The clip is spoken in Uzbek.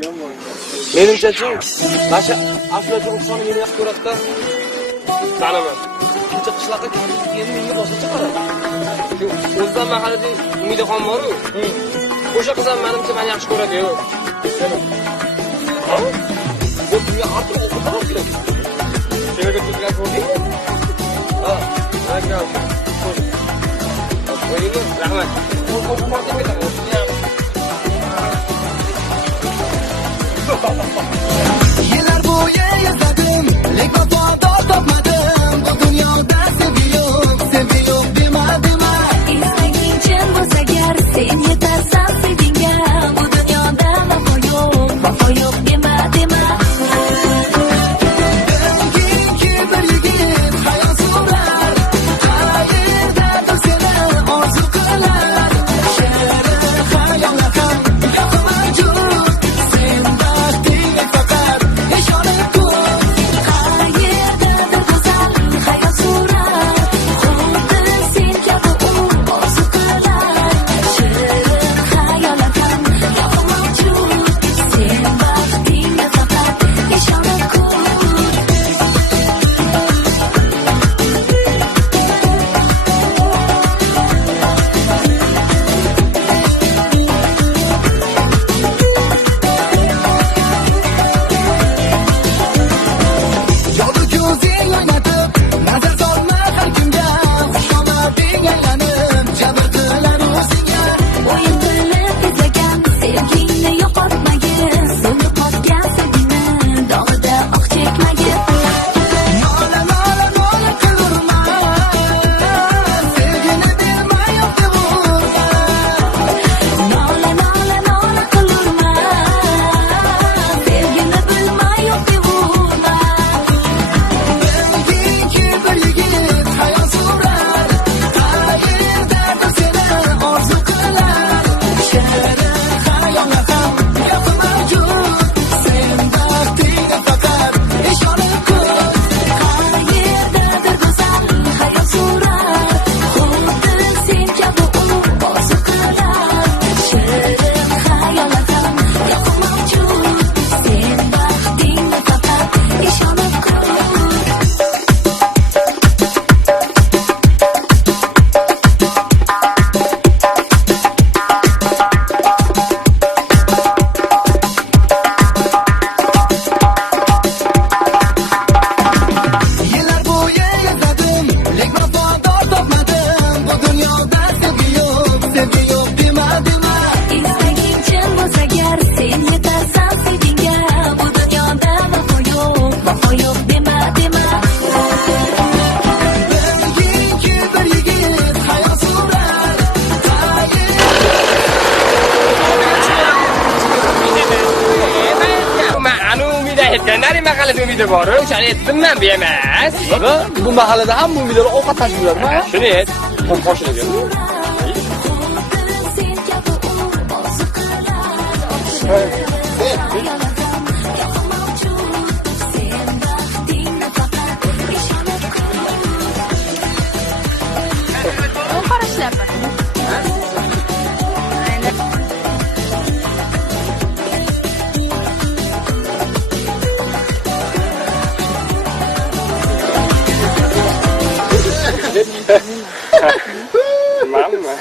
Menimcha-chi, nasha ashulachi ruhsoni meni yaxshi ko'radi-da. Tanaman. Kecha qishloqqa endi menga boshqacha qaradi. Shu o'zidan mahallada Umidaxon bor-ku. O'sha qiz ham menimcha meni yaxshi ko'radi-yu. Ha? Bu dunyo ortiq o'qib kerak. Senaga tutgan ko'rdingmi? Ha, mana O'yinga rahmat. Qo'rqib ketadi. Yillar bo'yi yashadim, lekin vafodor topmadim. Bu dunyoda sevgi yo'q dema. Istaging chin bo'lsa agar sen yetarsan sevgingga. Bu dunyoda vafo yo'q dema. Bilginki bir yigit hayot surar, qayerdadir seni orzu qilar. She'ri xayollar ham yo'q mavjud, sen baxtingga faqat ishonib tur. Qayerdadir go'zal hayot surar, xuddi sen kabi u orzu qilar. Shirin xayollar ham yo'q mavjud, sen baxtingga faqat ishonib tur. Yolg'iz ko'zing o'ynatib, nazar solma har kimga. Xushomading aylanib, jabr qilar o'zingga. O'yin qilib izlagan sevgingni yo'qotmagin, so'nib qolgan sevgini dog'ida oq chekmagin. Nola qilurma, sevgini berma yo'q deb urma. Nola qilurma, sevgini bilma yo'q deb urma. Bilginki bir yigit hayot surar, qayerdadir seni orzu qilar. She'ri xayollar ham yo'q mavjud, sen baxtingga faqat ishonib tur. Qayerdadir go'zal hayot surar, xuddi sen kabi u orzu qilar. Shirin xayollar ham yo'q mavjud, sen baxtingga faqat ishonib tur. Yillar bo'yi yashadim, lekin vafodor topmadim. Bu dunyoda sevgi yo'q dema. Istaging chin bo'lsa agar sen yetarsan sevgingga. Bu dunyoda vafo yo'q dema. Bilginki bir yigit hayot surar, Anu umida aytganlar mahallada umida bor. O'shani aytdim men bu emas. Bu mahallada ham umidalar ovqat tashib yuradimi? Shuni ayt. Qo'shilib Xuddi sen kabi u orzu qilar. Yo'q mavjud, sen baxtingga faqat ishonib tur. qarashlayapman. Mamma.